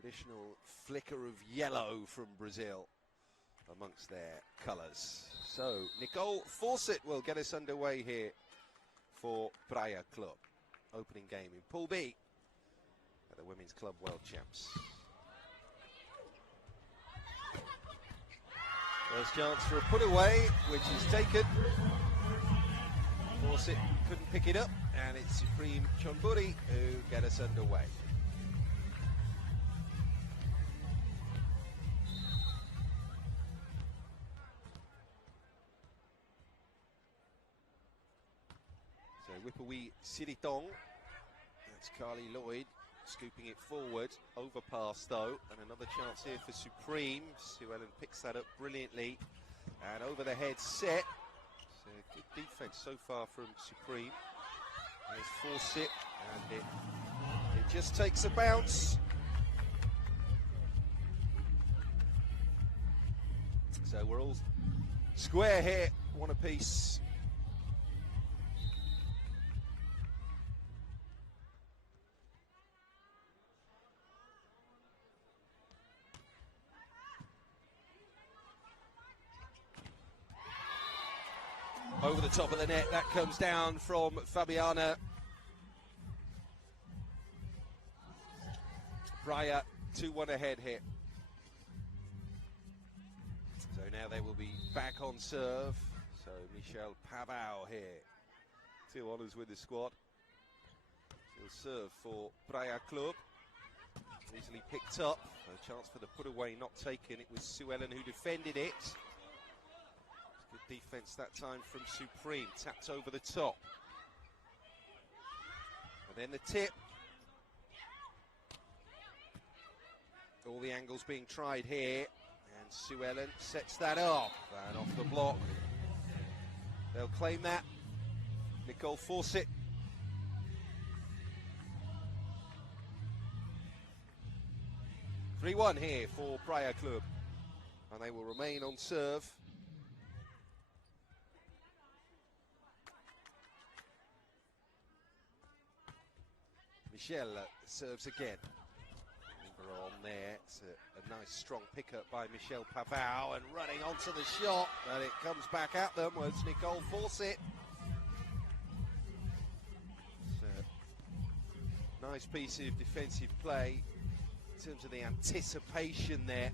Traditional flicker of yellow from Brazil amongst their colours. So Nicole Fawcett will get us underway here for Praia Club. Opening game in Pool B at the Women's Club World Champs. First chance for a put away, which is taken. Fawcett couldn't pick it up, and it's Supreme Chonburi who get us underway. So Whipawee Siritong, that's Carly Lloyd scooping it forward, overpass though, and another chance here for Supreme. Sue Ellen picks that up brilliantly, and over the head set. So good defense so far from Supreme. There's Fawcett, and it just takes a bounce. So we're all square here, one apiece. Over the top of the net, that comes down from Fabiana. Praia 2-1 ahead here. So now they will be back on serve. So Michelle Pavao here. 2 honours with the squad. He'll serve for Praia Club. Easily picked up. A chance for the put away not taken. It was Sue Ellen who defended it. Good defense that time from Supreme, tapped over the top. And then the tip. All the angles being tried here, and Sue Ellen sets that up, and off the block. They'll claim that. Nicole Fawcett. (3-1) here for Praia Club, and they will remain on serve. Michelle serves again. We're on there. It's a nice strong pickup by Michelle Pavao, and running onto the shot, and it comes back at them was Nicole Fawcett. Nice piece of defensive play in terms of the anticipation there.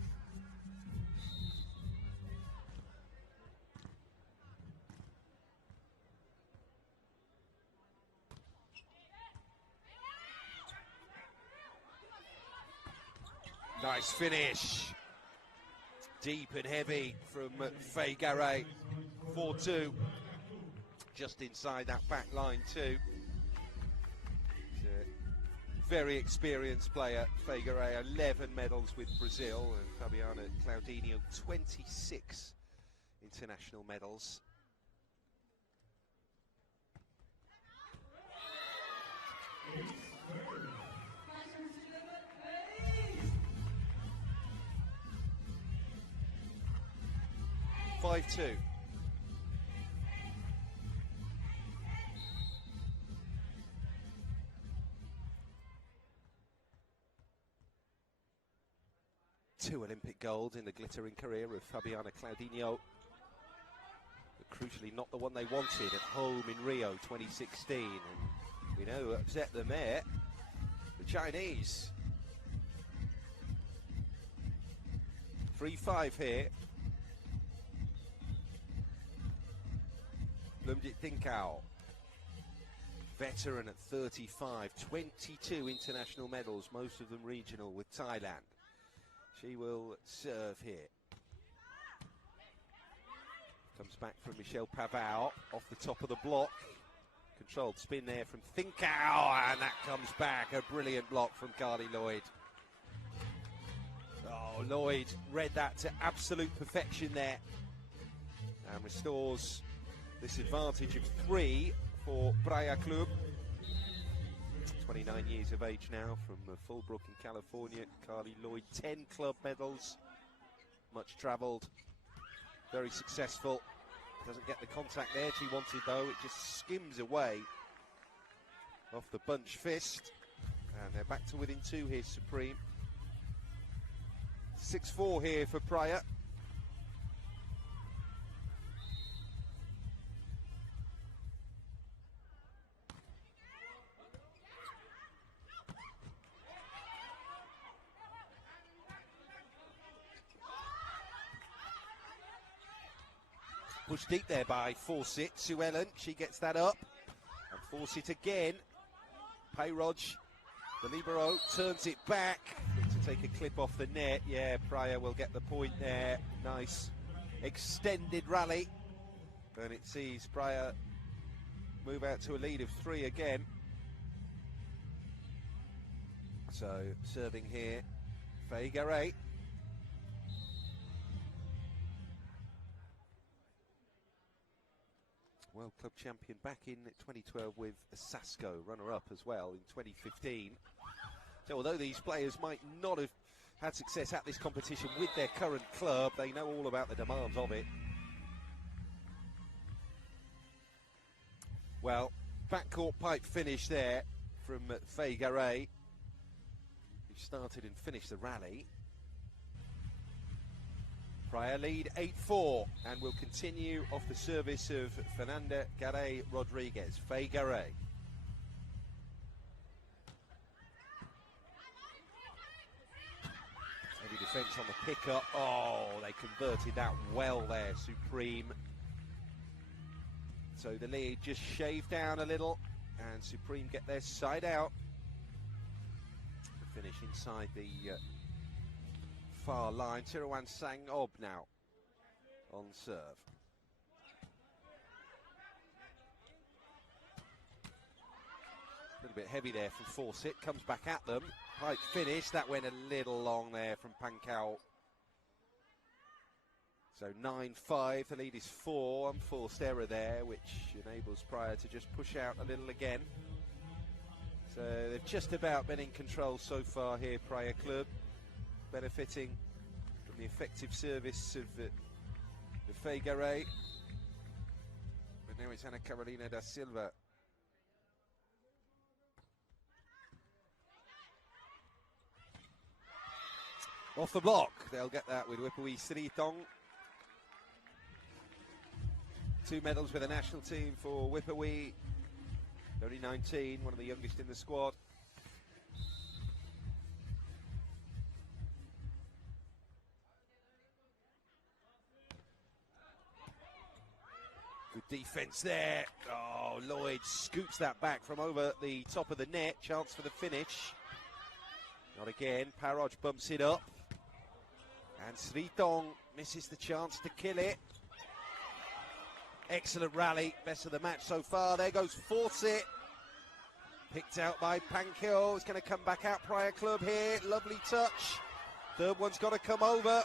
Nice finish. Deep and heavy from Faye Garay. 4-2. Just inside that back line too. Very experienced player, Faye Garay. 11 medals with Brazil. And Fabiana Claudinho, 26 international medals. (5-2). Two Olympic gold in the glittering career of Fabiana Claudinho. But crucially not the one they wanted at home in Rio 2016. And we know who upset them there. The Chinese. 3-5 here. Lumjit Thinkao, veteran at 35, 22 international medals, most of them regional with Thailand. She will serve here. Comes back from Michelle Pavao, off the top of the block. Controlled spin there from Thinkao, and that comes back. A brilliant block from Carly Lloyd. Oh, Lloyd read that to absolute perfection there, and restores this advantage of 3 for Praia Club. 29 years of age now, from Fullbrook in California. Carly Lloyd, 10 club medals, much travelled, very successful. Doesn't get the contact there she wanted though, it just skims away off the bunch fist. And they're back to within 2 here, Supreme. 6-4 here for Praia. Pushed deep there by Fawcett. Sue Ellen, she gets that up. And Fawcett again. Payroj, the libero, turns it back to take a clip off the net. Yeah, Praia will get the point there. Nice extended rally. And it sees Praia move out to a lead of 3 again. So serving here, Faye-Garay. World Club champion back in 2012 with Sasco, runner-up as well in 2015. So although these players might not have had success at this competition with their current club, they know all about the demands of it. Well, backcourt pipe finish there from Faye-Garay, who started and finished the rally. Praia lead 8-4 and will continue off the service of Fernanda Garay Rodriguez. Faye-Garay. Heavy defence on the pickup. Oh, they converted that well there, Supreme. So the lead just shaved down a little and Supreme get their side out. The finish inside the far line. Tirawan Sang-ob now on serve. A little bit heavy there from Fawcett, comes back at them. Pipe finish, that went a little long there from Pankau. So 9-5, the lead is 4, unforced error there, which enables Praia to just push out a little again. So they've just about been in control so far here, Praia Club, benefiting from the effective service of the Faye-Garay. But now it's Ana Carolina da Silva. Off the block, they'll get that with Wipui Sritong. 2 medals with the national team for Wipui. Only 19, one of the youngest in the squad. Good defense there. Oh, Lloyd scoots that back from over the top of the net. Chance for the finish. Not again. Payroj bumps it up. And Sritong misses the chance to kill it. Excellent rally. Best of the match so far. There goes Fawcett. Picked out by Pankyo. It's going to come back out, Praia Club here. Lovely touch. Third one's got to come over.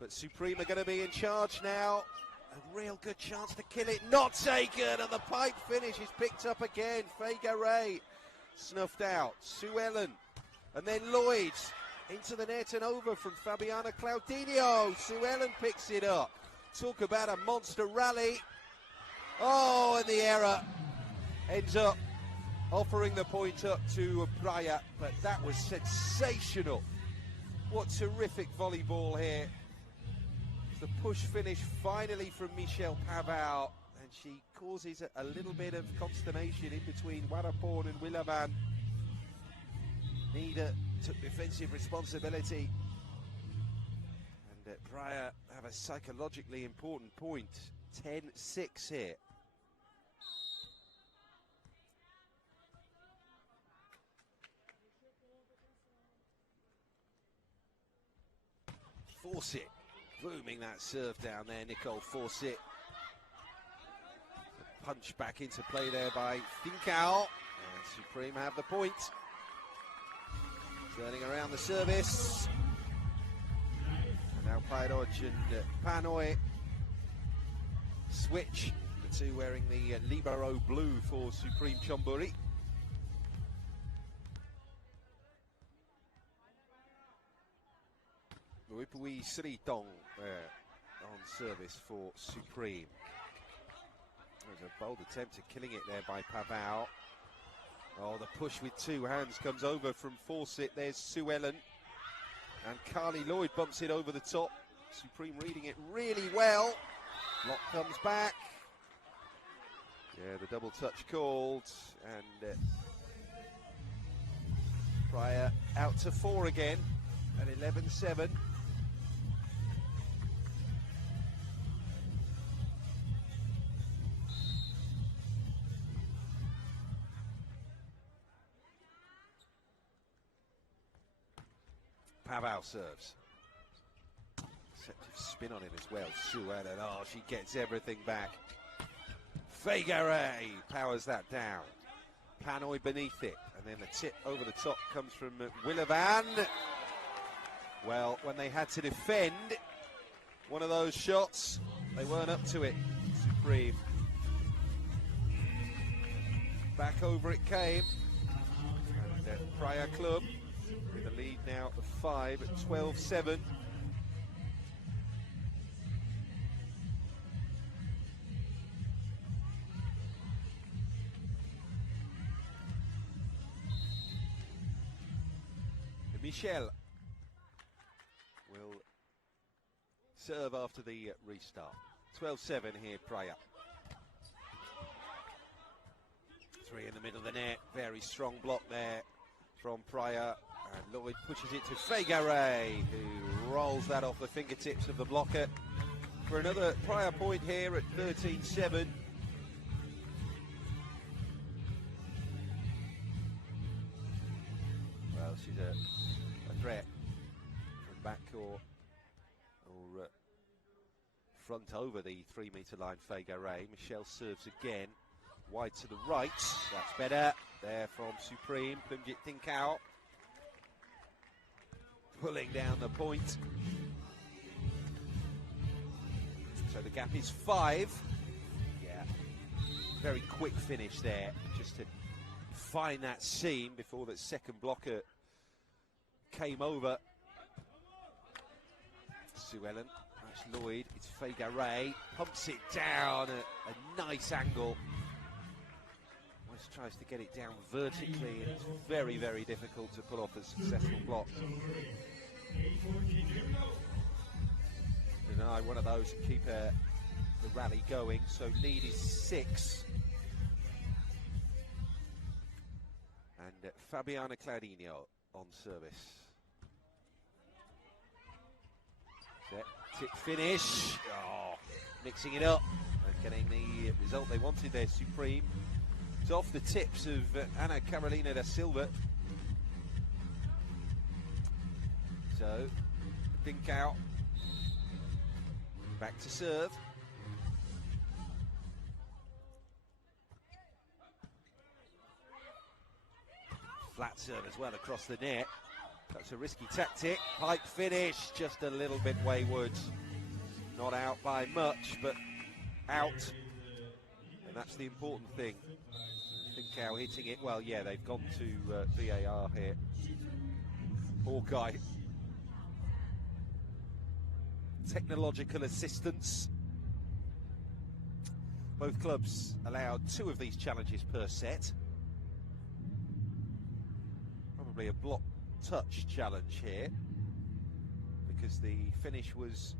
But Supreme are going to be in charge now. A real good chance to kill it. Not taken. And the pipe finish is picked up again. Faye-Garay snuffed out. Sue Ellen. And then Lloyd into the net and over from Fabiana Claudinho. Sue Ellen picks it up. Talk about a monster rally. Oh, and the error ends up offering the point up to Praia, but that was sensational. What terrific volleyball here. The push finish finally from Michelle Pavao, and she causes a little bit of consternation in between Waraporn and Willavan. Neither took defensive responsibility. And Praia have a psychologically important point. 10-6 here. Fawcett booming that serve down there, Nicole Fawcett. Punch back into play there by Fincao. And Supreme have the point. Turning around the service. And now Payroj and Panoy switch. The two wearing the libero blue for Supreme Chonburi. Wipui Sritong there on service for Supreme. There's a bold attempt at killing it there by Pavao. Oh, the push with 2 hands comes over from Fawcett. There's Sue Ellen. And Carly Lloyd bumps it over the top. Supreme reading it really well. Block comes back. Yeah, the double touch called. And Praia out to 4 again at 11-7. Paval serves. Deceptive spin on it as well. Sue Ellen, oh, she gets everything back. Fegare powers that down. Planoy beneath it. And then the tip over the top comes from Willavan. Well, when they had to defend one of those shots, they weren't up to it. Supreme. Back over it came. And Praia Club with a lead now of 5 at 12-7. Michel will serve after the restart. 12-7 here, Praia. 3 in the middle of the net. Very strong block there from Praia. And Lloyd pushes it to Fegare, who rolls that off the fingertips of the blocker for another Praia point here at 13-7. Well, she's a threat from backcourt or front over the 3-metre line. Fegare. Michelle serves again, wide to the right. That's better there from Supreme. Plumjit Thinkao pulling down the point. So the gap is 5. Yeah, very quick finish there, just to find that seam before the second blocker came over. Sue Ellen, that's Lloyd, it's Fegare, pumps it down at a nice angle. Always tries to get it down vertically, and it's very, very difficult to pull off a successful block. Deny one of those and keep the rally going, so lead is 6. And Fabiana Claudinho on service. Set, tip finish. Oh, mixing it up and getting the result they wanted there. Supreme. It's off the tips of Ana Carolina da Silva. So, Thinkao back to serve. Flat serve as well across the net. That's a risky tactic. Pipe finish, just a little bit wayward. Not out by much, but out. And that's the important thing. Thinkao hitting it. Well, yeah, they've gone to VAR here. Hawkeye. Technological assistance. Both clubs allowed 2 of these challenges per set. Probably a block touch challenge here, because the finish was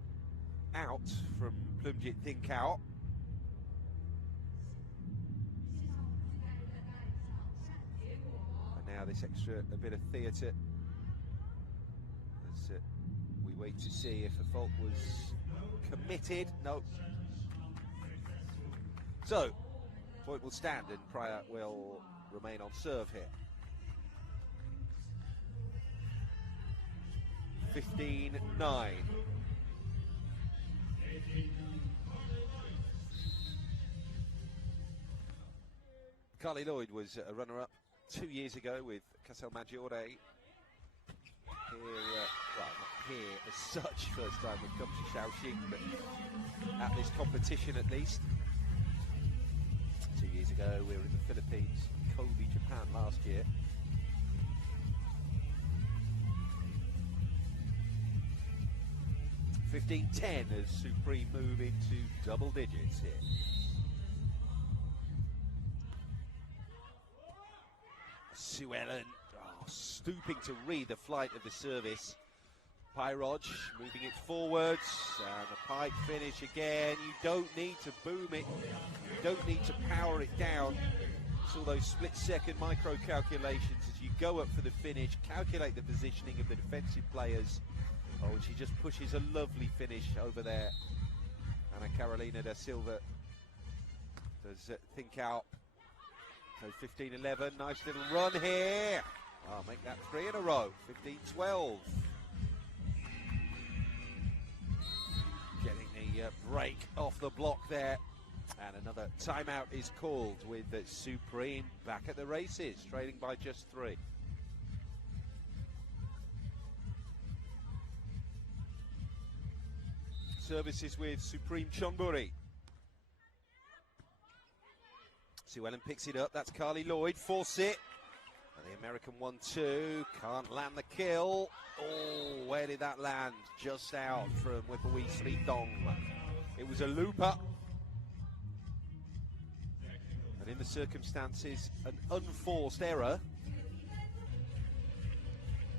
out from Plumjit Thinkao. And now this extra a bit of theatre as we wait to see if a fault was committed. No. So, point will stand and Praia will remain on serve here. 15-9. Carly Lloyd was a runner-up 2 years ago with Casal Maggiore. Here, well, not here as such, first time we've come to Shaoxing, but at this competition at least. 2 years ago we were in the Philippines, Kobe, Japan last year. (15-10) as Supreme move into double digits here. Sue Ellen, stooping to read the flight of the service. Pyroj moving it forwards, and a pipe finish again. You don't need to boom it, you don't need to power it down. It's all those split-second micro calculations as you go up for the finish, calculate the positioning of the defensive players. Oh, and she just pushes a lovely finish over there. Ana Carolina da Silva does think out. So 15-11, nice little run here. Oh, make that 3 in a row, 15-12. Getting the break off the block there. And another timeout is called with Supreme back at the races, trailing by just 3. Services with Supreme Chonburi. Sue Ellen picks it up, that's Carly Lloyd, force it. And the American 1-2, can't land the kill. Oh, where did that land? Just out from Whipawee Sritong. It was a looper. And in the circumstances, an unforced error.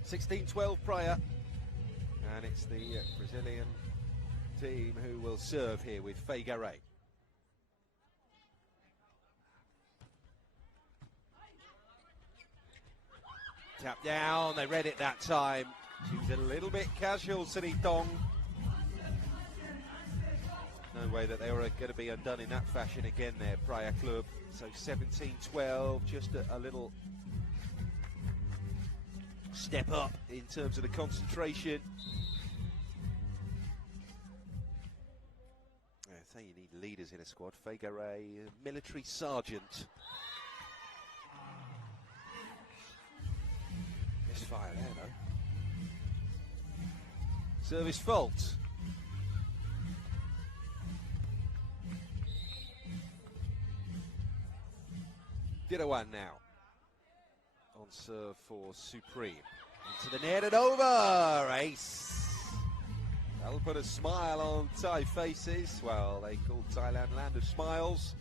16-12 Praia. And it's the Brazilian team who will serve here with Feigaray. Tap down, they read it that time. She was a little bit casual, Sritong. No way that they were going to be undone in that fashion again there, Praia Club. So 17-12, just a little step up in terms of the concentration. I say you need leaders in a squad. Feigaray, military sergeant. Misfire there though. Service fault. Dirawan now. On serve for Supreme. Into the net and over. Ace. That'll put a smile on Thai faces. Well, they call Thailand Land of Smiles.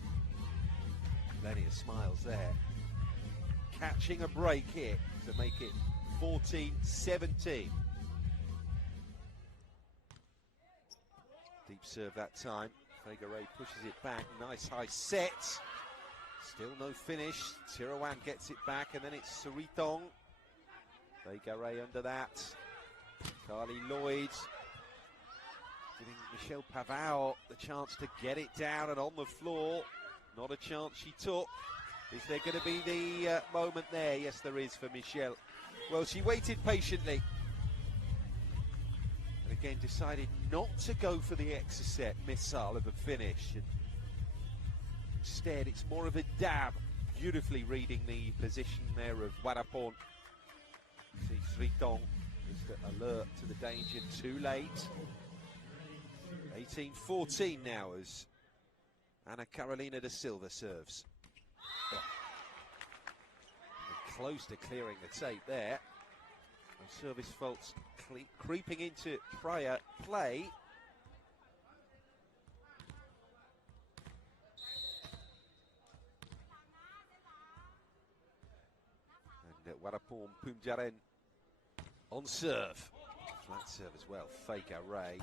Plenty of smiles there. Catching a break here to make it 14-17. Deep serve that time. Feigaray pushes it back. Nice high set. Still no finish. Tirawan gets it back, and then it's Sritong. Feigaray under that. Carly Lloyd giving Michelle Pavao the chance to get it down and on the floor. Not a chance she took. Is there going to be the moment there? Yes, there is for Michelle. Well, she waited patiently. And again decided not to go for the Exocet missile of a finish. And instead, it's more of a dab. Beautifully reading the position there of Warapon. See Sritong just alert to the danger. Too late. 18-14 now as Ana Carolina da Silva serves. Oh. Close to clearing the tape there. And service faults creeping into Praia play. And Warapon Punjaren on serve. Flat serve as well. Feigaray.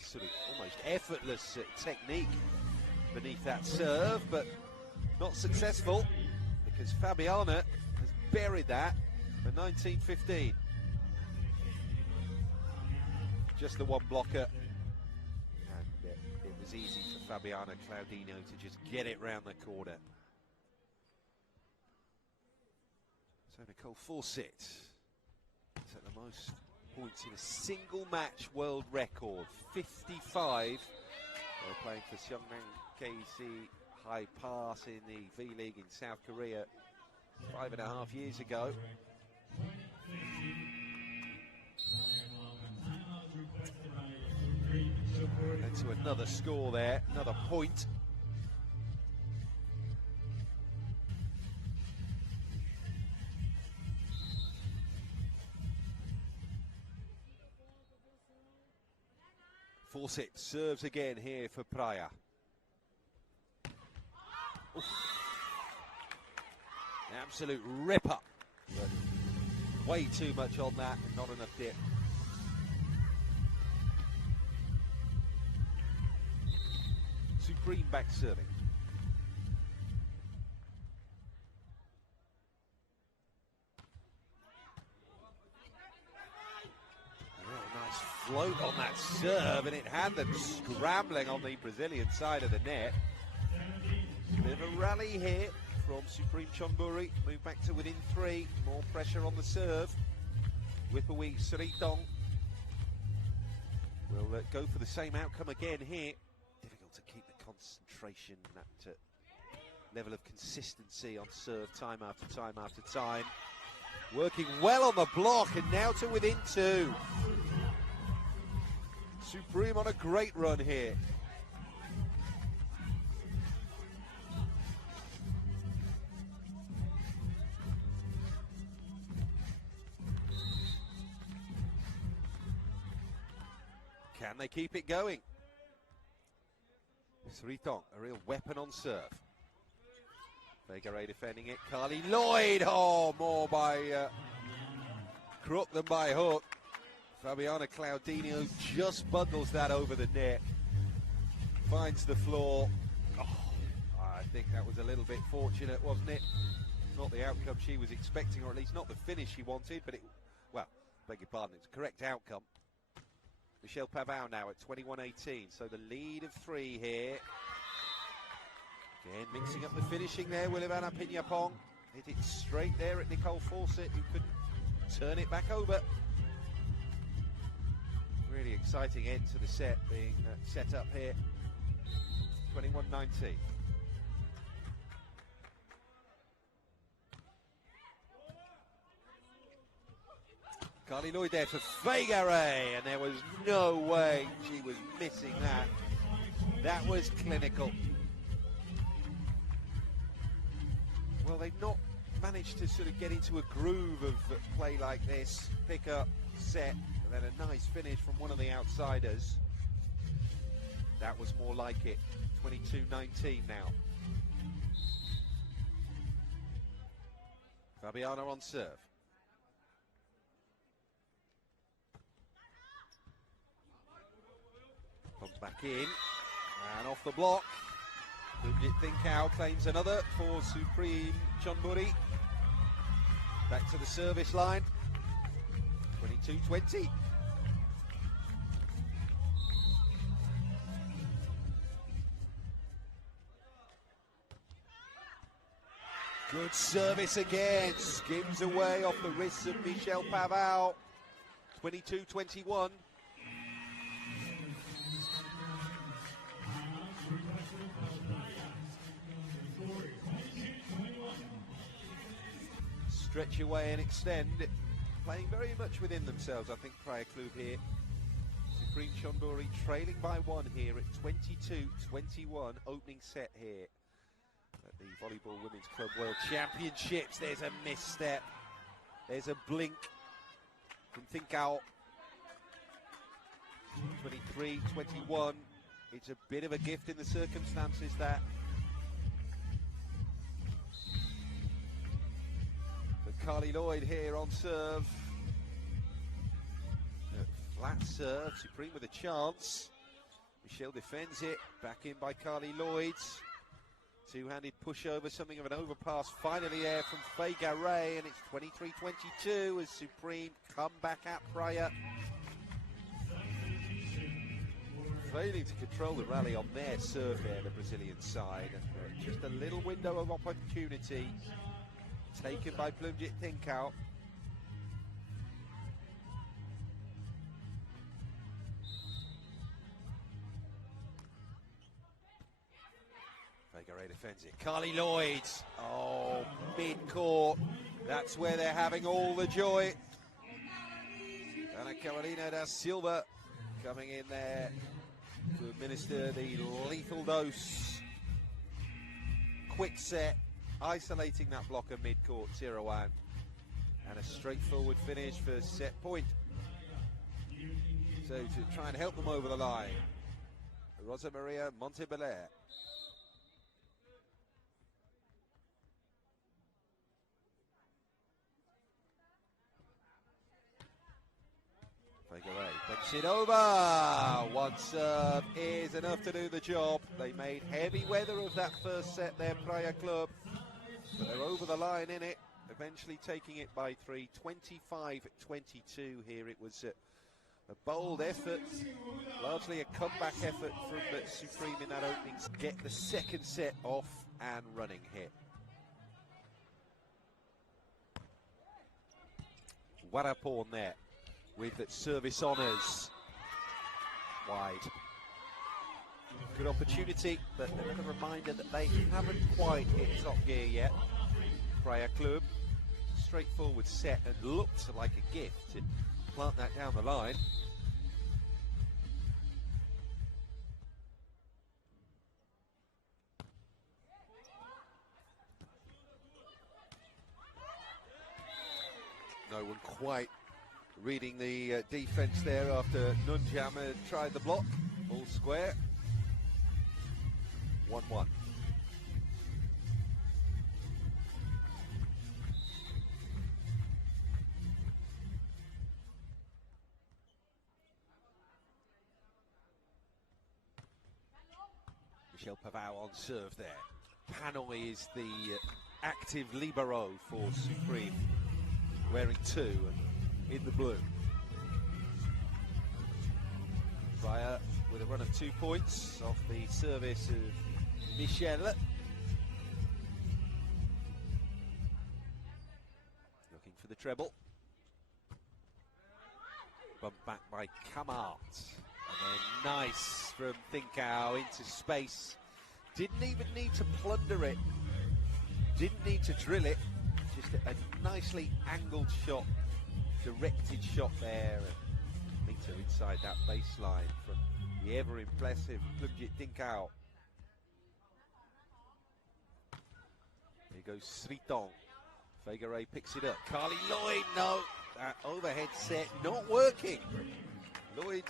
Sort of almost effortless technique beneath that serve, but not successful because Fabiana has buried that for 19-15. Just the one blocker, and it was easy for Fabiana Claudino to just get it round the corner. So Nicole Fawcett is at the most points in a single match world record, 55. They were playing for Seongnam KC High Pass in the V-League in South Korea 5.5 years ago. And to another score there, another point. Fawcett serves again here for Praia. Oof. An absolute ripper. But way too much on that, not enough dip. Supreme back serving. Nice float on that serve, and it had them scrambling on the Brazilian side of the net. Bit of a rally here from Supreme Chonburi. Move back to within 3. More pressure on the serve. Whipawee Sritong will go for the same outcome again here. Difficult to keep the concentration, that level of consistency on serve time after time after time. Working well on the block, and now to within 2. Supreme on a great run here. Can they keep it going? Sritong, a real weapon on serve. Vega defending it. Carly Lloyd. Oh, more by crook than by hook. Fabiana Claudinho just bundles that over the net. Finds the floor. Oh, I think that was a little bit fortunate, wasn't it? Not the outcome she was expecting, or at least not the finish she wanted, but it, well, beg your pardon, it's a correct outcome. Michelle Pavão now at 21-18, so the lead of 3 here. Again, mixing up the finishing there, Willivana Pinapong. Hit it straight there at Nicole Fawcett, who couldn't turn it back over. Really exciting end to the set being set up here. 21-19. Carly Lloyd there for Vega, and there was no way she was missing that. That was clinical. Well, they've not managed to sort of get into a groove of play like this. Pick up, set, and then a nice finish from one of the outsiders. That was more like it. 22-19 now. Fabiana on serve. Comes back in, and off the block. Bridget Thinkau claims another for Supreme Chonburi. Back to the service line. 22-20. Good service again. Skims away off the wrists of Michelle Pavão. 22-21. Stretch away and extend. Playing very much within themselves, I think, Praia Clube here. Supreme Chonburi trailing by 1 here at 22-21. Opening set here at the Volleyball Women's Club World Championships. There's a misstep. There's a blink from Thinkau. 23-21. It's a bit of a gift in the circumstances, that. Carly Lloyd here on serve. Flat serve, Supreme with a chance. Michelle defends it, back in by Carly Lloyd. Two-handed pushover, something of an overpass finally there from Vega Ray, and it's 23-22 as Supreme come back at Praia. Failing to control the rally on their serve there, the Brazilian side. And just a little window of opportunity taken by Plumjit Thinkau. Vega Ray defends it. Carly Lloyd. Oh, mid-court. That's where they're having all the joy. Ana Carolina da Silva coming in there to administer the lethal dose. Quick set. Isolating that blocker mid-court, 0-1. And a straightforward finish for set point. So to try and help them over the line, Rosa Maria Montebelair. Bumps it over. One serve is enough to do the job. They made heavy weather of that first set there, Praia Club. But they're over the line in it, eventually taking it by 3, 25-22 here. It was a bold effort, largely a comeback effort from Supreme in that opening to get the second set off and running here. Warapon there with service honours. Wide. Good opportunity, but another reminder that they haven't quite hit top gear yet. Praia Club, straightforward set and looked like a gift to plant that down the line. No one quite reading the defence there after Nunjam had tried the block. All square. 1-1. Michel Pavao on serve there. Panoy is the active libero for Supreme, wearing 2 in the blue. Praia with a run of 2 points off the service of Michel. Looking for the treble. Bumped back by Kamart. And then nice from Thinkau into space. Didn't even need to plunder it. Didn't need to drill it. Just a nicely angled shot, directed shot there. And meter inside that baseline from the ever impressive Clube Thinkau. Here goes Sritong. Fegare picks it up. Carly Lloyd, no. That overhead set not working. Lloyd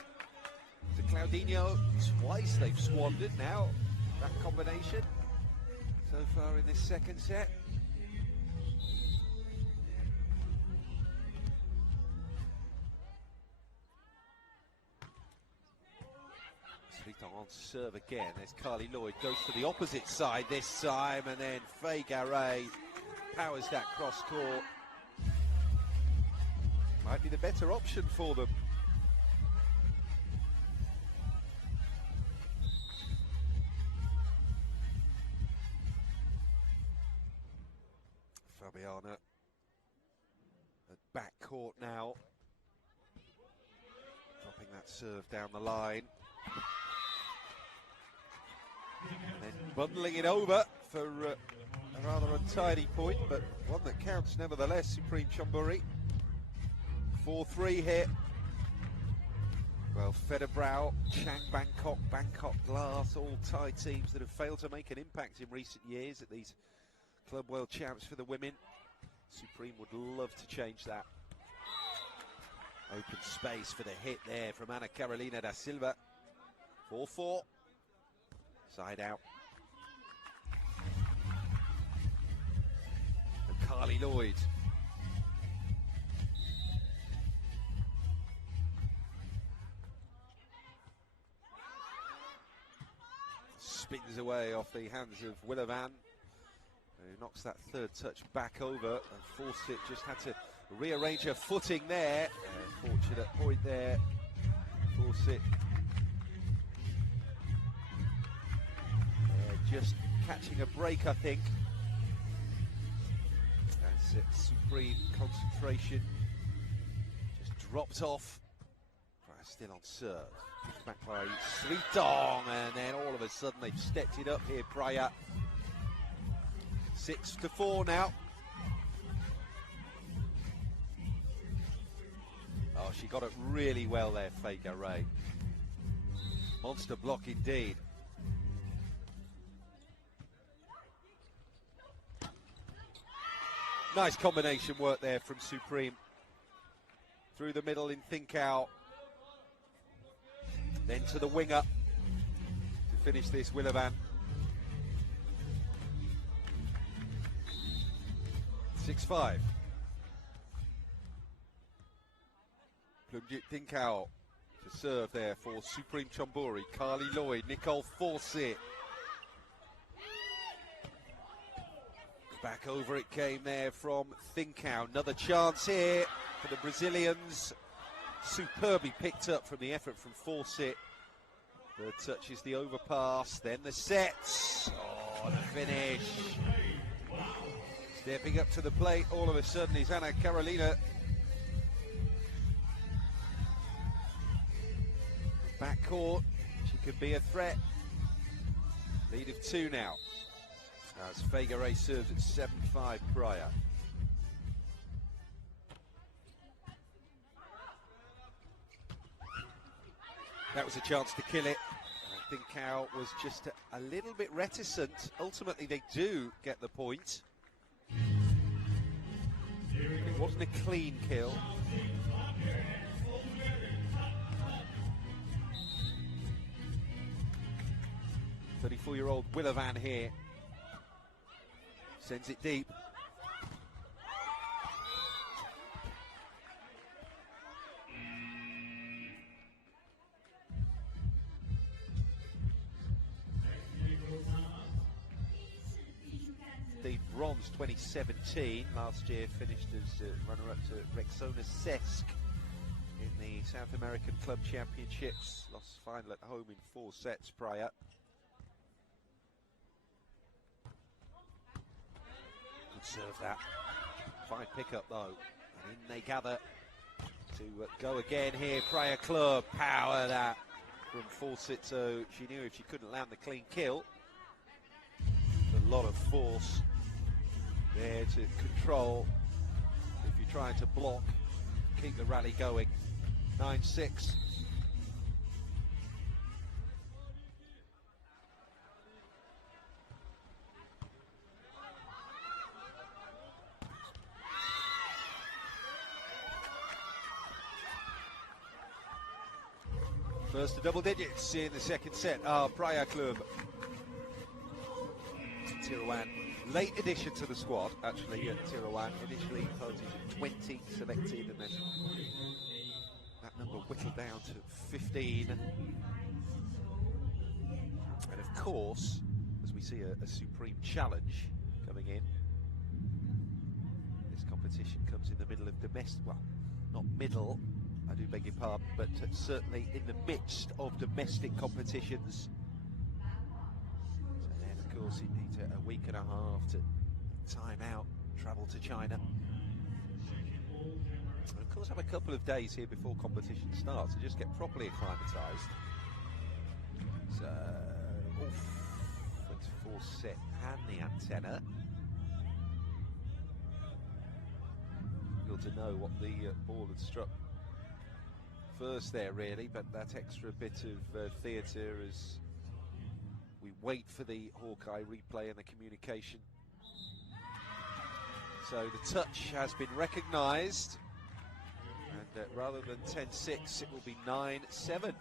to Claudinho. Twice they've squandered now. That combination so far in this second set. On serve again. There's Carly Lloyd, goes to the opposite side this time, and then Fegare powers that cross court. Might be the better option for them. Fabiana at back court now, dropping that serve down the line. And then bundling it over for a rather untidy point, but one that counts nevertheless. Supreme Chonburi. 4-3 here. Well, Federbrau, Chang Bangkok, Bangkok Glass, all Thai teams that have failed to make an impact in recent years at these Club World Champs for the women. Supreme would love to change that. Open space for the hit there from Ana Carolina da Silva. 4-4. Side out. And Carly Lloyd. Spins away off the hands of Willavan, who knocks that third touch back over and forced it. Just had to rearrange her footing there. Fortunate point there. Force it. Just catching a break, I think. That's it. Supreme concentration. Just dropped off. Still on serve. Back by Sritong, and then all of a sudden they've stepped it up here, Praia. 6-4 now. Oh, she got it really well there, Fegare. Monster block indeed. Nice combination work there from Supreme. Through the middle in Thinkau. Then to the winger to finish this, Willavan. 6-5. Plumjit Thinkao to serve there for Supreme Chonburi. Carly Lloyd, Nicole Fawcett. Back over it came there from Thinkao. Another chance here for the Brazilians. Superbly picked up from the effort from Fawcett. The touch is the overpass, then the sets. Oh, the finish. Stepping up to the plate all of a sudden is Anna Carolina. Backcourt, she could be a threat. Lead of 2 now. As Fegare serves at 7-5 Praia. That was a chance to kill it. And I think Cal was just a little bit reticent. Ultimately, they do get the point. It wasn't a clean kill. "34-year-old Willavan here. Sends it deep. The bronze 2017. Last year finished as runner-up to Rexona Cesc in the South American Club Championships. Lost final at home in 4 sets prior. Good serve that. Fine pickup though. And in they gather to go again here. Praia Club. Power that from Fawcett. So she knew if she couldn't land the clean kill, a lot of force there to control. If you're trying to block, keep the rally going. 9-6. First to double digits in the second set. Praia Club. Tirawan, late addition to the squad, actually. Tirawan initially posted 20 selected, and then that number whittled down to 15. And of course, as we see a supreme challenge coming in, this competition comes in the middle of domestic, well, not middle, I do beg your pardon, but certainly in the midst of domestic competitions. So then, of course, it needs a week and a half to time out, travel to China. And of course, have a couple of days here before competition starts to just get properly acclimatised. So, oof, that's Fawcett and the antenna. Good to know what the ball had struck first there, really, but that extra bit of theatre as we wait for the Hawkeye replay and the communication. So the touch has been recognised, and rather than 10-6, it will be 9-7.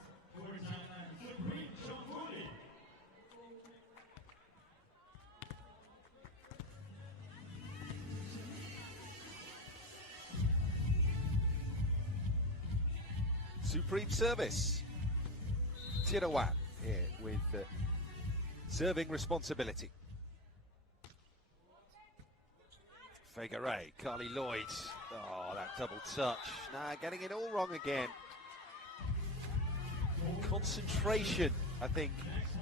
Supreme service. Tirawan here with serving responsibility. Fegare, Carly Lloyd. Oh, that double touch. Nah, getting it all wrong again. Concentration, I think,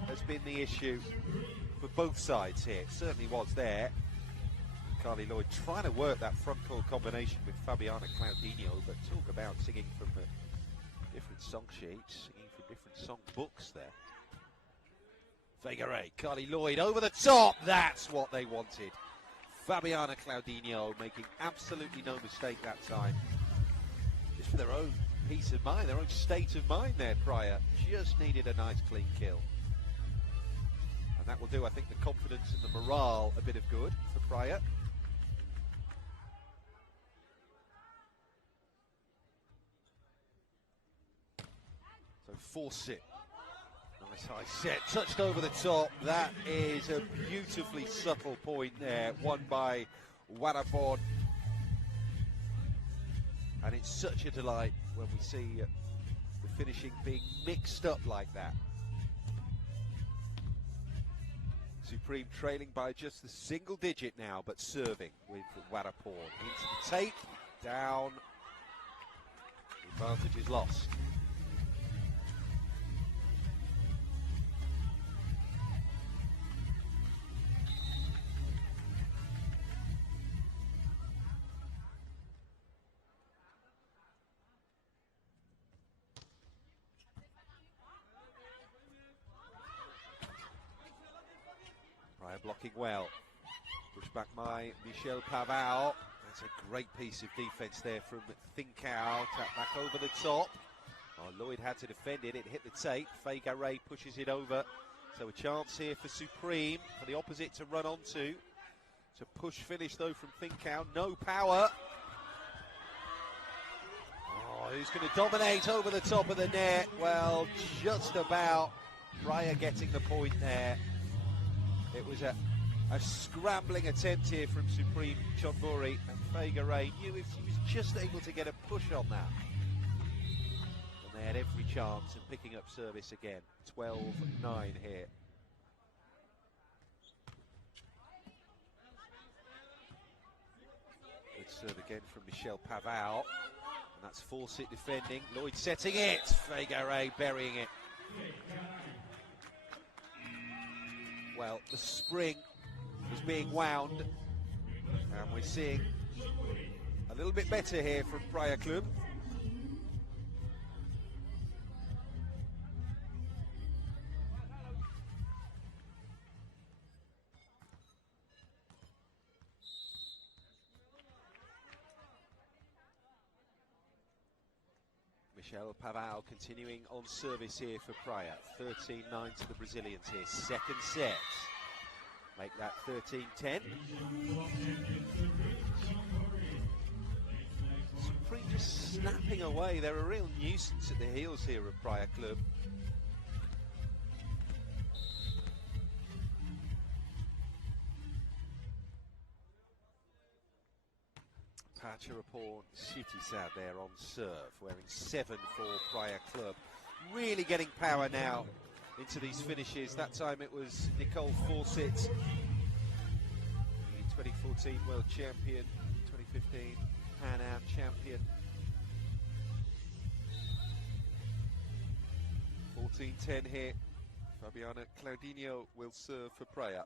has been the issue for both sides here. It certainly was there. Carly Lloyd trying to work that front court combination with Fabiana Claudinho, but talk about singing from different song sheets, singing from different song books there. Fegare, Carly Lloyd over the top. That's what they wanted. Fabiana Claudinho making absolutely no mistake that time. Just for their own peace of mind, their own state of mind there, Praia. Just needed a nice clean kill. And that will do, I think, the confidence and the morale a bit of good for Praia. So Fawcett, nice high set, touched over the top. That is a beautifully subtle point there, won by Warapon. And it's such a delight when we see the finishing being mixed up like that. Supreme trailing by just a single digit now, but serving with Warapor. Into the tape, down. The advantage is lost. Praia blocking well. Pushed back by Michel Pavao. That's a great piece of defence there from Thinkau. Tap back over the top. Oh, Lloyd had to defend it. It hit the tape. Fegare pushes it over. So a chance here for Supreme, for the opposite to run onto. To push finish though from Thinkau. No power. Oh, who's going to dominate over the top of the net? Well, just about. Praia getting the point there. It was a scrambling attempt here from Supreme Chonburi, and Fegare knew if he was just able to get a push on that. And they had every chance of picking up service again. 12-9 here. Good serve again from Michel Pavao. And that's Fawcett defending. Lloyd setting it. Fegare burying it. Well, the spring is being wound, and we're seeing a little bit better here from Praia Club. Michel Pavao continuing on service here for Praia. 13-9 to the Brazilians here. Second set. Make that 13-10. Supreme just snapping away. They're a real nuisance at the heels here of Praia Club. Pacharapon Cities out there on serve, wearing 7 for Praia Club. Really getting power now into these finishes. That time it was Nicole Fawcett, the 2014 World Champion, 2015 Pan Am Champion. 14-10 here. Fabiana Claudinho will serve for Praia.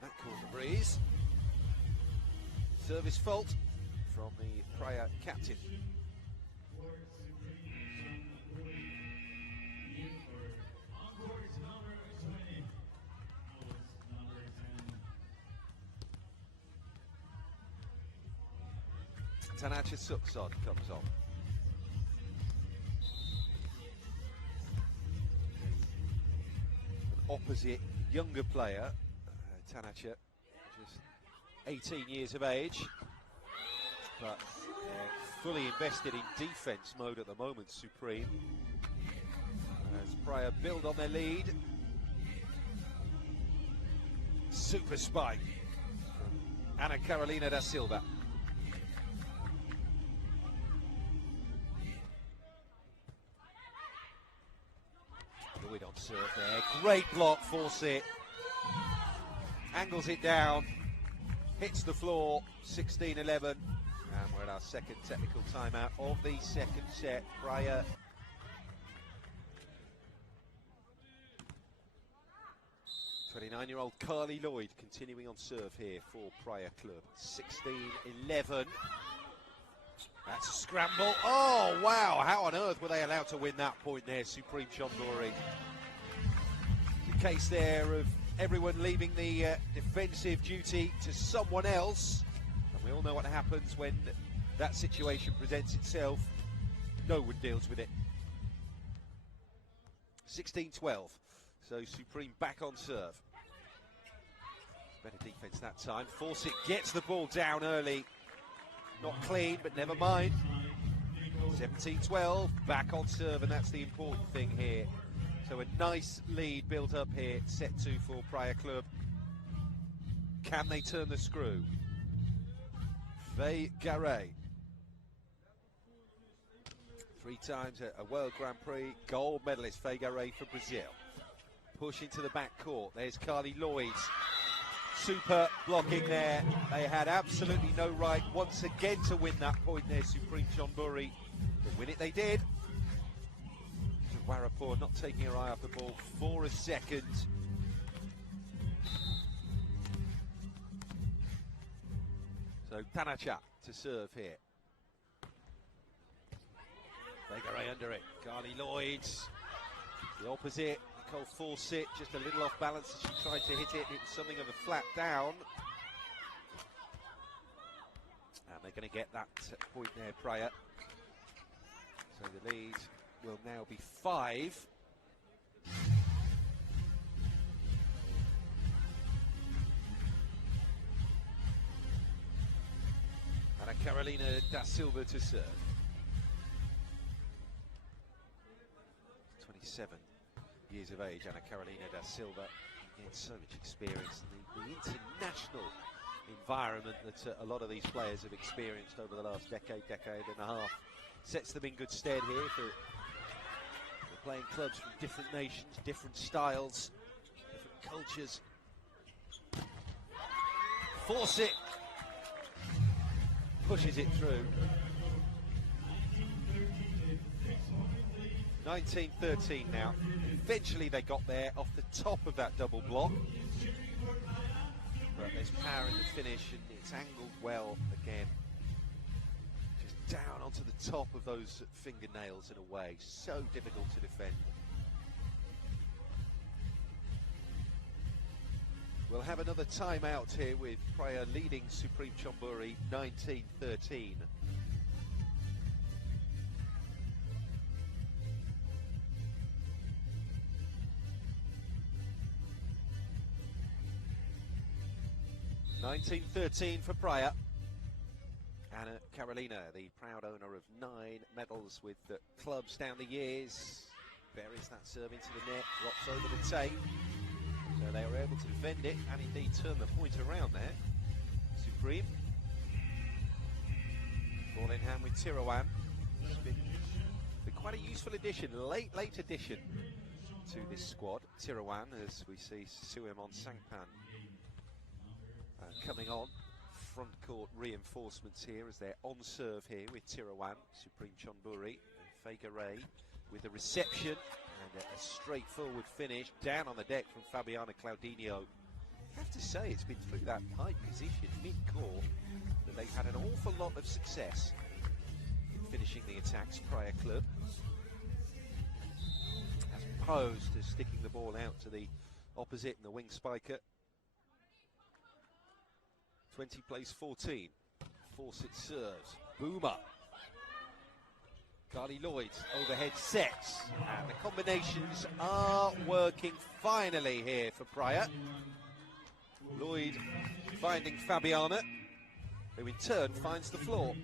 That caused a breeze. Service fault from the Praia captain. Tanacha Suksod comes on. An opposite younger player, Tanacha, just 18 years of age, but fully invested in defence mode at the moment, Supreme. As Praia build on their lead. Super spike from Ana Carolina da Silva. Lloyd on serve there. Great block, Fawcett. Angles it down, hits the floor, 16-11, and we're at our second technical timeout of the second set. Praia '29-year-old Carly Lloyd continuing on serve here for Praia Club. 16-11. That's a scramble. Oh, wow, how on earth were they allowed to win that point there, Supreme Chonburi? The case there of everyone leaving the defensive duty to someone else, and we all know what happens when that situation presents itself. No one deals with it. 16-12, so Supreme back on serve. Better defense that time. Fawcett gets the ball down early. Not clean, but never mind. 17-12, back on serve, and that's the important thing here. So a nice lead built up here, set 2 for Praia Club. Can they turn the screw? Faye Garay. 3 times a World Grand Prix gold medalist, Faye Garay for Brazil. Push into the back court. There's Carly Lloyd. Super blocking there. They had absolutely no right once again to win that point there, Supreme Chonburi. But win it they did. Warapur not taking her eye off the ball for a second. So Tanacha to serve here. Garay under it. Carly Lloyd. The opposite. Nicole Fawcett just a little off balance as she tried to hit it. It was something of a flat down. And they're going to get that point there, Praia. So the lead will now be 5. And Carolina da Silva to serve. 27 years of age, Anna Carolina da Silva. Again, so much experience. The international environment that a lot of these players have experienced over the last decade and a half sets them in good stead here for playing clubs from different nations, different styles, different cultures. Fawcett pushes it through. 19-13 now. Eventually they got there off the top of that double block. But there's power in the finish and it's angled well again. Just down onto the top of those fingernails in a way. So difficult to defend. We'll have another timeout here with Praia leading Supreme Chonburi 19-13. For Praia. Anna Carolina, the proud owner of 9 medals with the clubs down the years, buries that serve into the net, drops over the tape. So they were able to defend it and indeed turn the point around there. Supreme. Ball in hand with Tirawan. It's been quite a useful addition, late addition to this squad. Tirawan, as we see Suemon Sangpan coming on. Front court reinforcements here as they're on serve here with Tirawan, Supreme Chonburi, and Faye Garay with a reception and a straightforward finish down on the deck from Fabiana Claudinho. I have to say it's been through that high position mid-court that they've had an awful lot of success in finishing the attacks, Praia Club, as opposed to sticking the ball out to the opposite and the wing spiker. 20 plays 14. Fawcett serves. Boomer. Carly Lloyd overhead sets. And the combinations are working finally here for Praia. Lloyd finding Fabiana, who in turn finds the floor.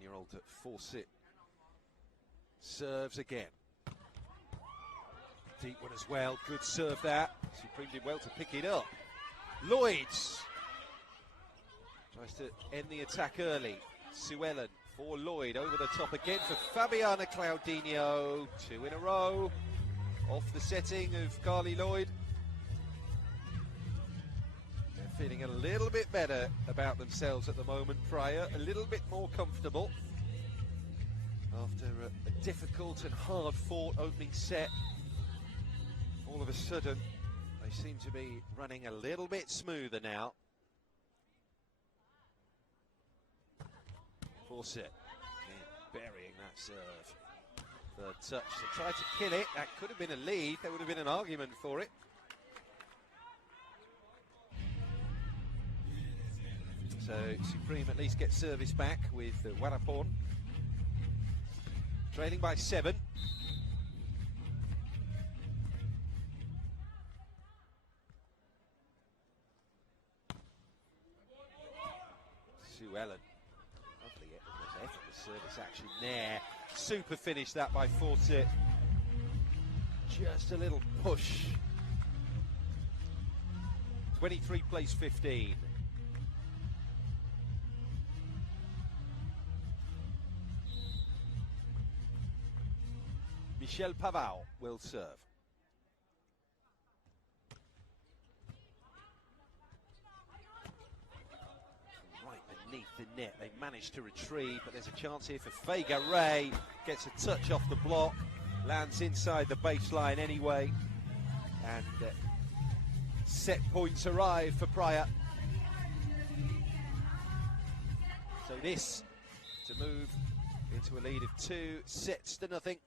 Year-old Fawcett serves again. Deep one as well. Good serve that. Supreme did well to pick it up. Lloyds tries to end the attack early. Suellen for Lloyd over the top again for Fabiana Claudinho. 2 in a row. Off the setting of Carly Lloyd. Feeling a little bit better about themselves at the moment, Praia, a little bit more comfortable after a difficult and hard-fought opening set. All of a sudden, they seem to be running a little bit smoother now. Fawcett, burying that serve. Third touch, they tried to kill it, that could have been a lead, there would have been an argument for it. So Supreme at least gets service back with Warapon. Trailing by 7. Suellen Service action there. Super finish that by Fawcett. Just a little push. 23 plays 15. Michel Pavao will serve. Right beneath the net, they managed to retrieve, but there's a chance here for Fegare. Gets a touch off the block, lands inside the baseline anyway, and set points arrive for Praia. So this to move into a lead of 2-0.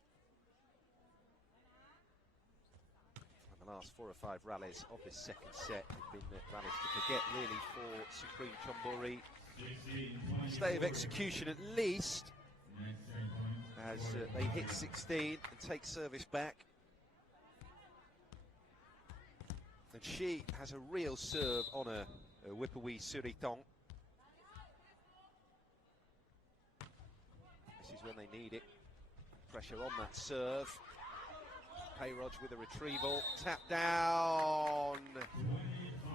The last 4 or 5 rallies of this second set have been rallies to forget really for Supreme Chonburi. Stay of execution at least as they hit 16 and take service back. And she has a real serve on a Whipawee Suritong. This is when they need it. Pressure on that serve. Payrod with a retrieval, tap down,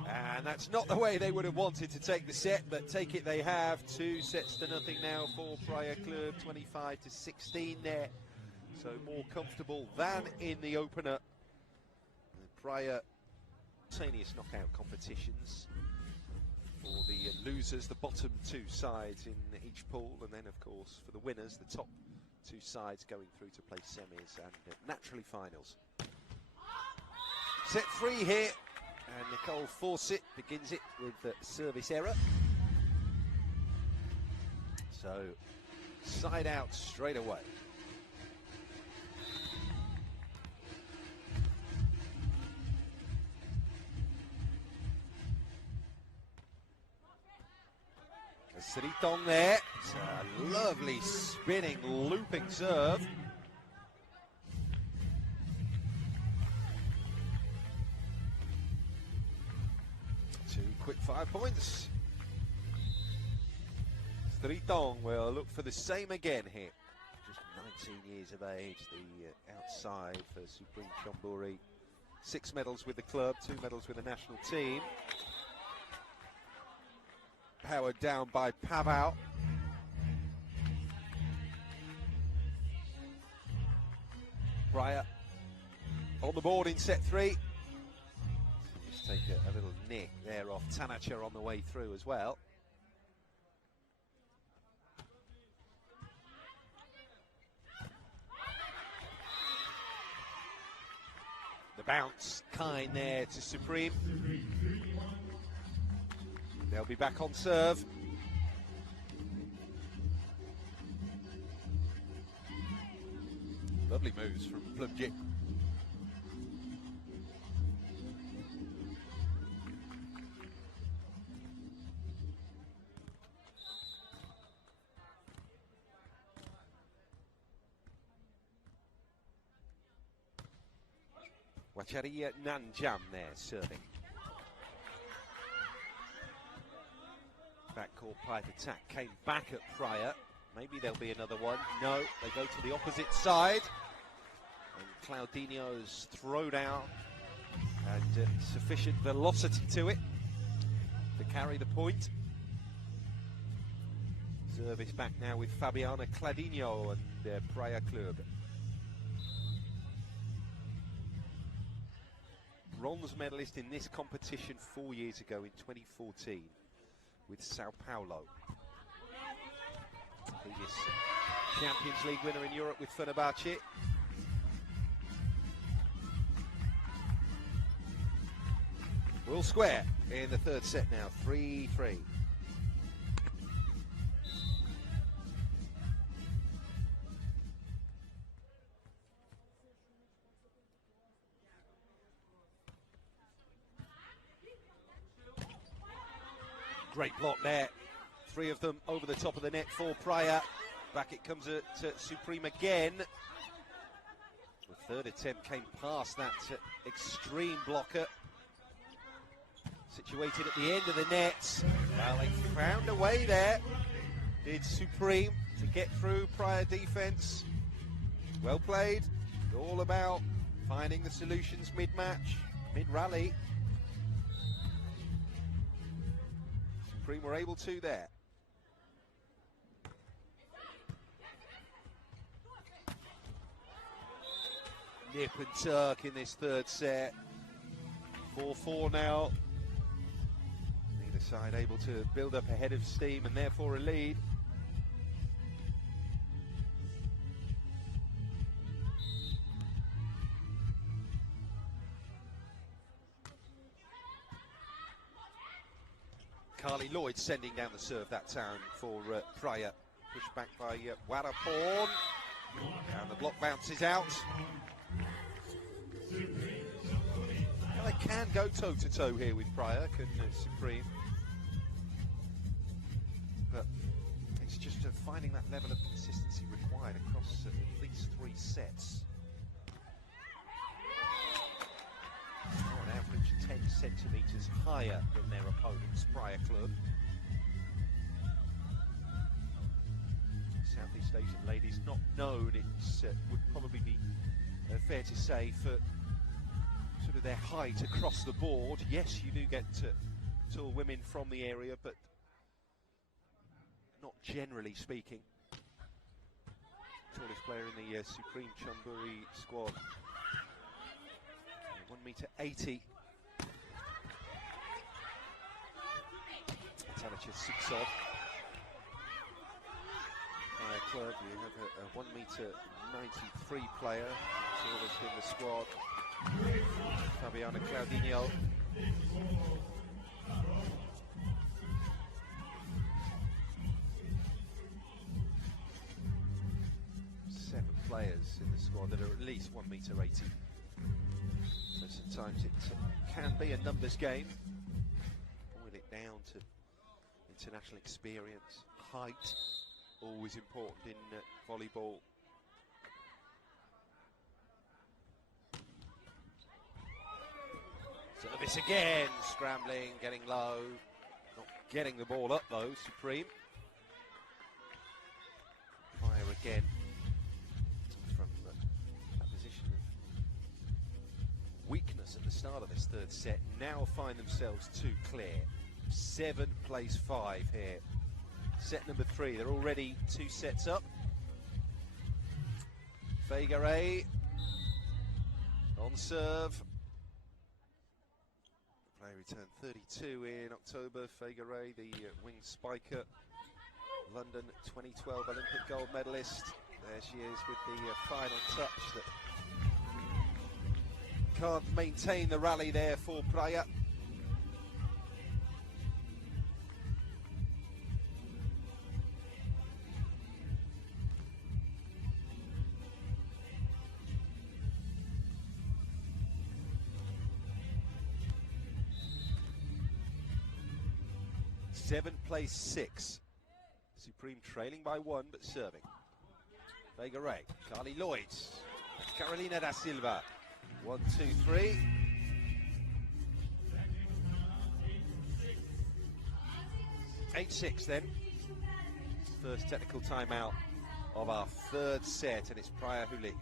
and that's not the way they would have wanted to take the set, but take it they have. 2-0 now for Praia Club, 25-16 there, so more comfortable than in the opener. Praia simultaneous knockout competitions for the losers, the bottom 2 sides in each pool, and then of course for the winners, the top 2 sides going through to play semis and naturally finals. Set 3 here, and Nicole Fawcett begins it with the service error. So, side out straight away. Siritong there. It's a lovely spinning, looping serve. 2 quick 5 points. Siritong will look for the same again here. Just 19 years of age, the outside for Supreme Chonburi. 6 medals with the club, 2 medals with the national team. Powered down by Pavao. Praia on the board in set 3. Just take a little nick there off Tanacher on the way through as well. The bounce kind there to Supreme. They'll be back on serve. Lovely moves from Plumjit. Wacharia Nanjam there serving. Backcourt pipe attack came back at Praia. Maybe there'll be another one. No, they go to the opposite side. And Claudinho's throw down and sufficient velocity to it to carry the point. Service back now with Fabiana Claudinho and Praia Club. Bronze medalist in this competition 4 years ago in 2014. With Sao Paulo. Previous Champions League winner in Europe with Fenerbahce. We'll square in the 3rd set now, 3-3. Great block there. 3 of them over the top of the net for Praia. Back it comes at Supreme again. The 3rd attempt came past that extreme blocker. Situated at the end of the net. Well, they found a way there. Did Supreme. to get through Praia defence. Well played. All about finding the solutions mid-match, mid-rally. Supreme were able to there. Nip and tuck in this third set. 4-4 now. Neither side able to build up a head of steam and therefore a lead. Carly Lloyd sending down the serve that time for Praia. Pushed back by Warapon. And the block bounces out. Well, they can go toe-to-toe here with Praia, can Supreme. But it's just finding that level of consistency required across at least 3 sets. On average 10 centimetres higher than their opponents, Praia Club. Southeast Asian ladies not known, it would probably be fair to say, for sort of their height across the board. Yes, you do get tall women from the area, but not generally speaking. Tallest player in the Supreme Chonburi squad. 1m80. Tanacha Suksov. Club, you have a 1m93 player, tallest in the squad. Fabiana Claudinho. Seven players in the squad that are at least 1m80. So sometimes it can be a numbers game. Boil it down to international experience, height, always important in volleyball. Service again, scrambling, getting low, not getting the ball up though, Supreme. Fire again from that position of weakness at the start of this third set. Now find themselves too clear. 7 plays 5 here. Set number 3, they're already 2 sets up. Fegare on serve. Player returned 32 in October. Fegare, the wing spiker, London 2012 Olympic gold medalist. There she is with the final touch that can't maintain the rally there for Praia. Seven plays 6. Supreme trailing by 1, but serving. Fegare, Carly Lloyd, Carolina da Silva. 1, 2, 3. Eight 6 then. First technical timeout of our third set, and it's Praia who lead.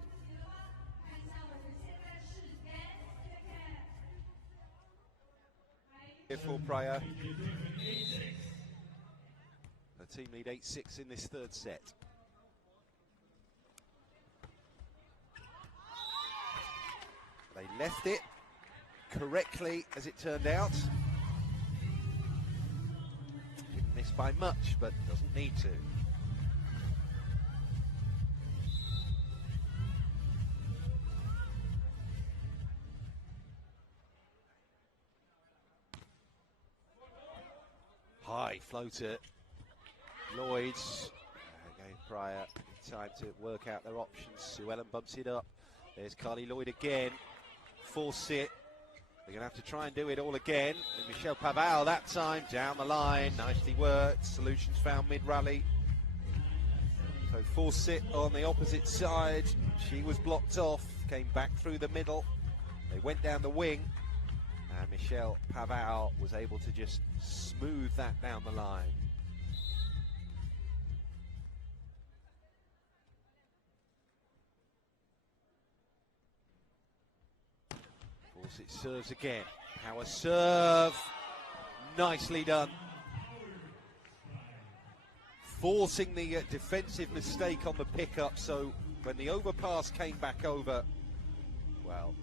Here for Praia. The team lead 8-6 in this third set. They left it correctly, as it turned out. Didn't miss by much, but doesn't need to. High floater. Lloyds gave Praia time to work out their options. Sue Ellen bumps it up. There's Carly Lloyd again. Force it. They're going to have to try and do it all again. And Michelle Pavao that time down the line. Nicely worked. Solutions found mid-rally. So force it on the opposite side. She was blocked off. Came back through the middle. They went down the wing. And Michelle Pavao was able to just smooth that down the line. as it serves again. Power serve. Nicely done. Forcing the defensive mistake on the pickup, so when the overpass came back over, well,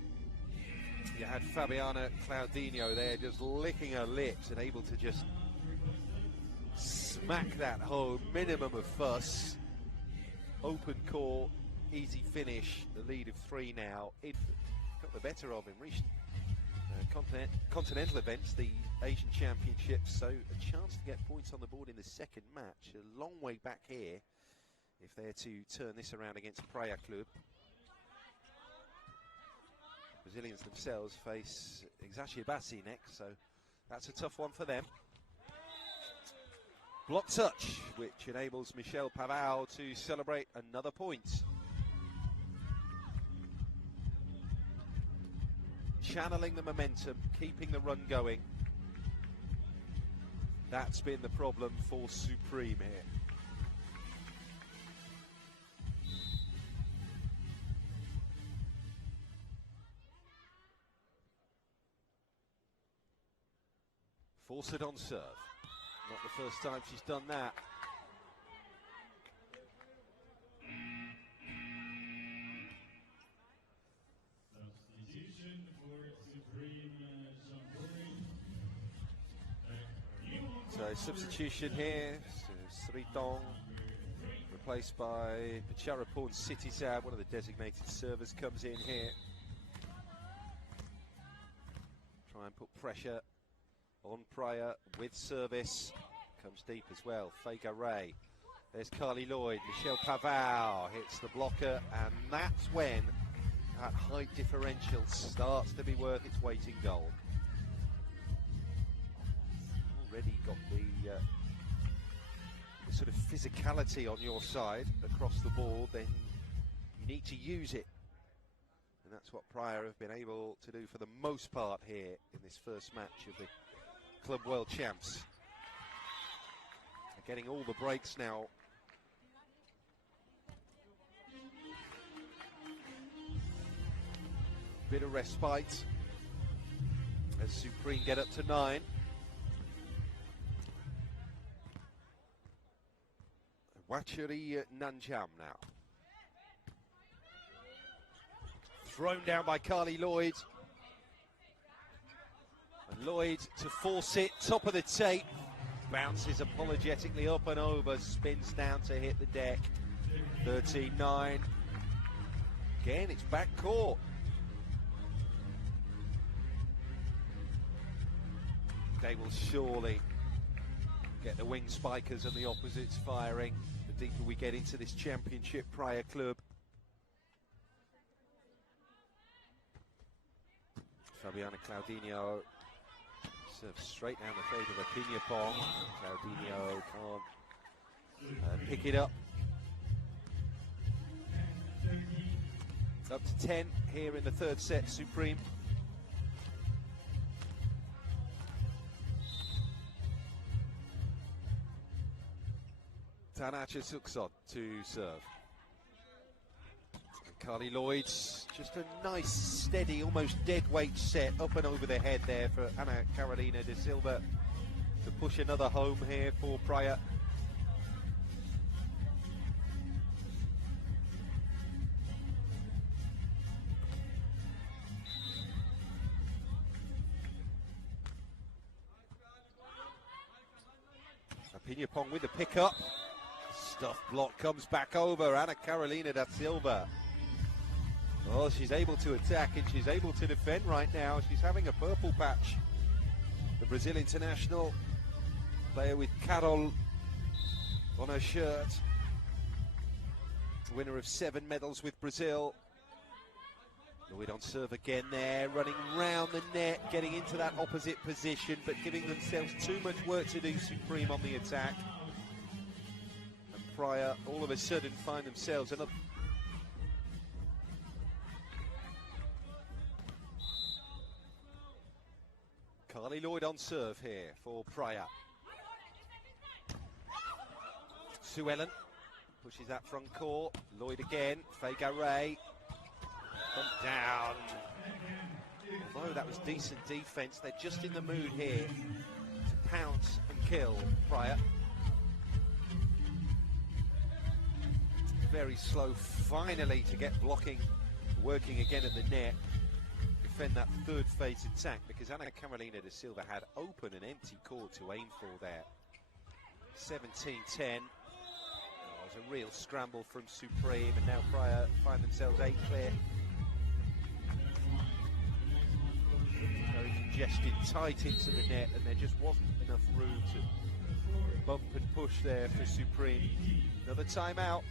you had Fabiana Claudinho there just licking her lips and able to just smack that home. Minimum of fuss. Open court, easy finish. The lead of 3 now. It got the better of him. Recent continental events, the Asian Championships, so a chance to get points on the board in the second match. A long way back here if they're to turn this around against Praia Clube. Brazilians themselves face Exachiabasi next, so that's a tough one for them. Block touch, which enables Michel Pavao to celebrate another point. Channeling the momentum, keeping the run going. That's been the problem for Supreme here. Force it on serve. Not the first time she's done that. So substitution here. So Sritong replaced by Pacharapon Sitisab, one of the designated servers, comes in here. Try and put pressure on Praia with service. Comes deep as well. Fega Ray. There's Carly Lloyd. Michel Pavao hits the blocker, and that's when that height differential starts to be worth its weight in gold. Already got the sort of physicality on your side across the board, then you need to use it. And that's what Praia have been able to do for the most part here in this first match of the Club World Champs. They're getting all the breaks now. Bit of respite as Supreme get up to 9. Wachuri Nanjam now. Thrown down by Carly Lloyd. And Lloyd to force it, top of the tape. Bounces apologetically up and over, spins down to hit the deck. 13-9. Again, it's back court. They will surely get the wing spikers and the opposites firing the deeper we get into this championship. Praia Club. Fabiana Claudinho serves straight down the throat of Apinhapong. Claudinho can't pick it up. Up to 10 here in the third set, Supreme. Tanacha Sukson to serve. Carly Lloyd, just a nice, steady, almost dead weight set up and over the head there for Ana Carolina de Silva to push another home here for Praia. Apinhapong with the pick-up. Stuff block comes back over. Ana Carolina da Silva. Oh, she's able to attack and she's able to defend right now. She's having a purple patch. The Brazil international player with Carol on her shirt. Winner of 7 medals with Brazil. Lloyd on serve again there, running round the net, getting into that opposite position, but giving themselves too much work to do, Supreme on the attack. And Praia all of a sudden find themselves another. Carly Lloyd on serve here for Praia. Sue Ellen pushes that front court. Lloyd again. Fega Ray. Down. Although that was decent defence, they're just in the mood here to pounce and kill Praia. Very slow finally to get blocking working again at the net, defend that third phase attack, because Ana Carolina da Silva had open and empty court to aim for there. 17-10. It was a real scramble from Supreme, and now Praia find themselves 8 clear. Very congested, tight into the net, and there just wasn't enough room to bump and push there for Supreme. Another timeout.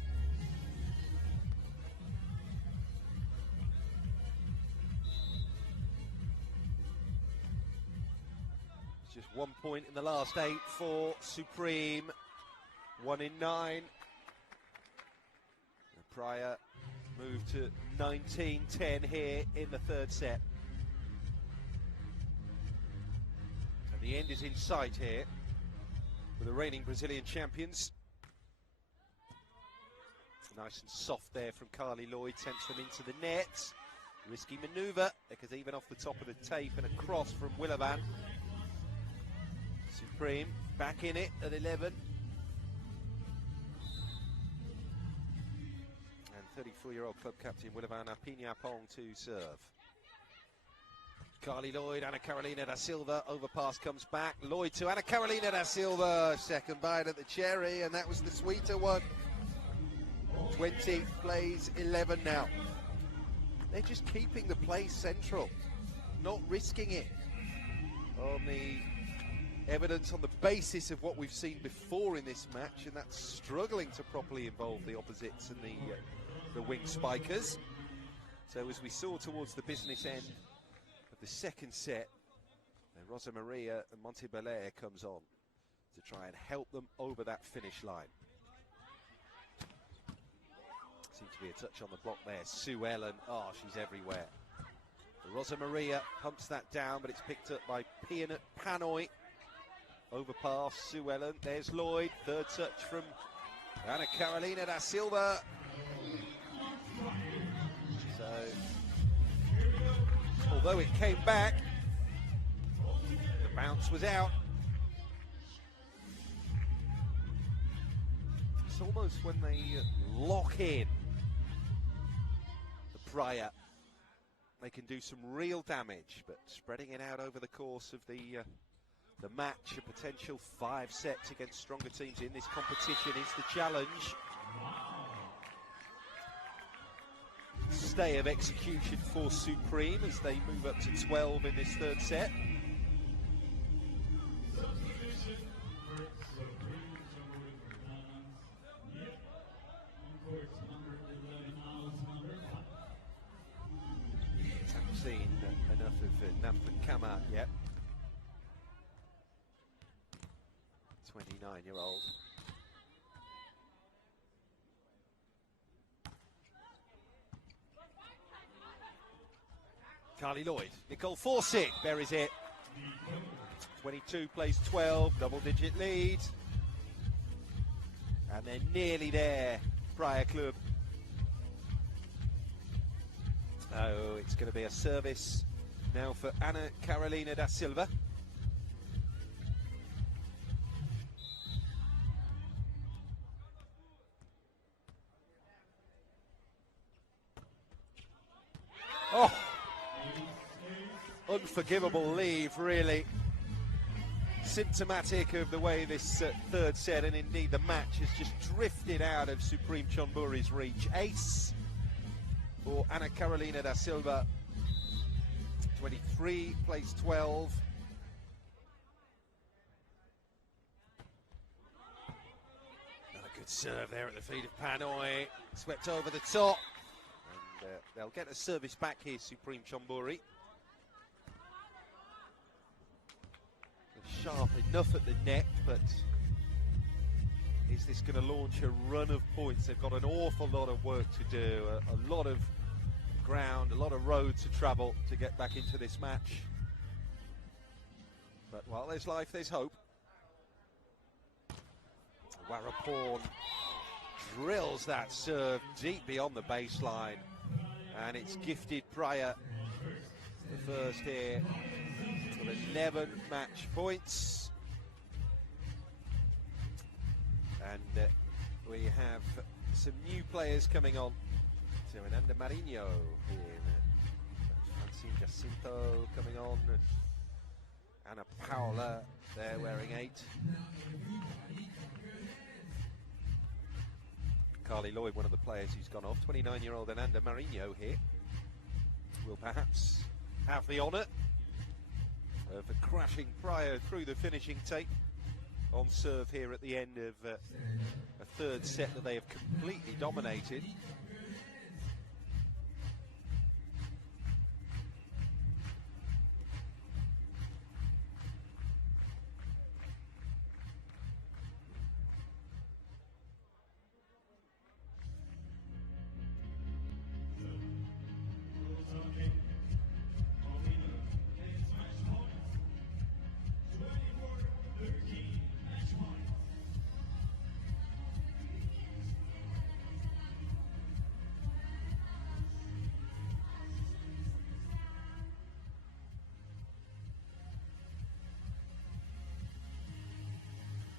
Just 1 point in the last 8 for Supreme. 1 in 9. Praia moved to 19-10 here in the third set. And the end is in sight here for the reigning Brazilian champions. Nice and soft there from Carly Lloyd, tempts them into the net. Risky manoeuvre, because even off the top of the tape and a cross from Willavan. Supreme back in it at 11. And 34-year-old club captain Willavan Apinhapong to serve. Carly Lloyd, Ana Carolina da Silva, overpass comes back. Lloyd to Ana Carolina da Silva, second bite at the cherry, and that was the sweeter one. 20 plays 11 now. They're just keeping the play central, not risking it. On the evidence, on the basis of what we've seen before in this match, and that's struggling to properly involve the opposites and the wing spikers. So as we saw towards the business end of the second set, Rosa Maria and Monte Belair comes on to try and help them over that finish line. Seems to be a touch on the block there. Sue Ellen, oh, she's everywhere. Rosa Maria pumps that down, but it's picked up by Pianat Panoy. Overpass, Sue Ellen, there's Lloyd, third touch from Ana Carolina da Silva. So, although it came back, the bounce was out. It's almost when they lock in, the Praia, they can do some real damage, but spreading it out over the course of the match, a potential 5 sets against stronger teams in this competition is the challenge. Stay of execution for Supreme as they move up to 12 in this third set. Haven't seen enough of Namford Kamat yet. 29-year-old. Carly Lloyd, Nicole Forsyth buries it. 22 plays 12, double-digit lead. And they're nearly there, Praia Club. Oh, it's going to be a service now for Ana Carolina da Silva. Oh, unforgivable leave, really. Symptomatic of the way this third set, and indeed the match, has just drifted out of Supreme Chonburi's reach. Ace for Ana Carolina da Silva. 23 plays 12. Another good serve there at the feet of Panoy. Swept over the top. They'll get a service back here, Supreme Chonburi. Sharp enough at the net, but is this going to launch a run of points? They've got an awful lot of work to do, a lot of ground, a lot of road to travel to get back into this match. But while there's life, there's hope. Warapon drills that serve deep beyond the baseline. And it's gifted Praia the first here with 11 match points. And we have some new players coming on. So Ananda Marinho here, Francine Jacinto coming on, Anna Paula there wearing 8. Carly Lloyd, one of the players who's gone off. 29-year-old Ananda Marinho here will perhaps have the honour of crashing Praia through the finishing tape on serve here at the end of a third set that they have completely dominated.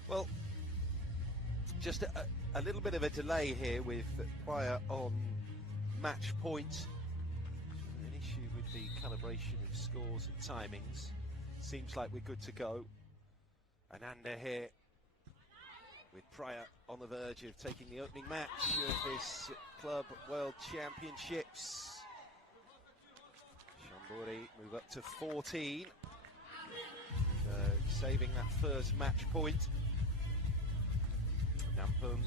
Well, just a little bit of a delay here with Praia on match point. An issue with the calibration of scores and timings. Seems like we're good to go. Ananda here with Praia on the verge of taking the opening match of this Club World Championships. Chambori move up to 14. Saving that first match point. Nampung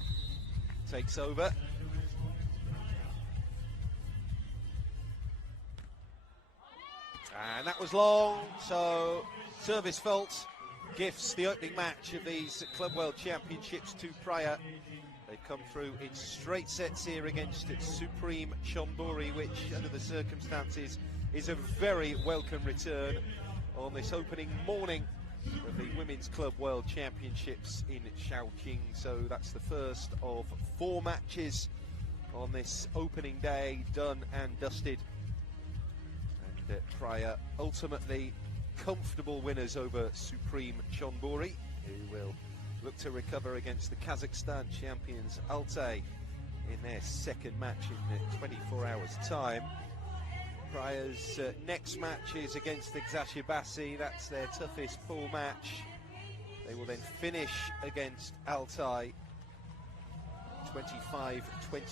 takes over. And that was long, so service fault gifts the opening match of these Club World Championships to Praia. They've come through in straight sets here against Supreme Chonburi, which under the circumstances is a very welcome return on this opening morning of the Women's Club World Championships in Shaoqing. So that's the first of 4 matches on this opening day, done and dusted. And Praia ultimately comfortable winners over Supreme Chonburi, who will look to recover against the Kazakhstan champions Altay in their second match in 24 hours time. Praia's next match is against the Xashibasi. That's their toughest pool match. They will then finish against Altay 25-24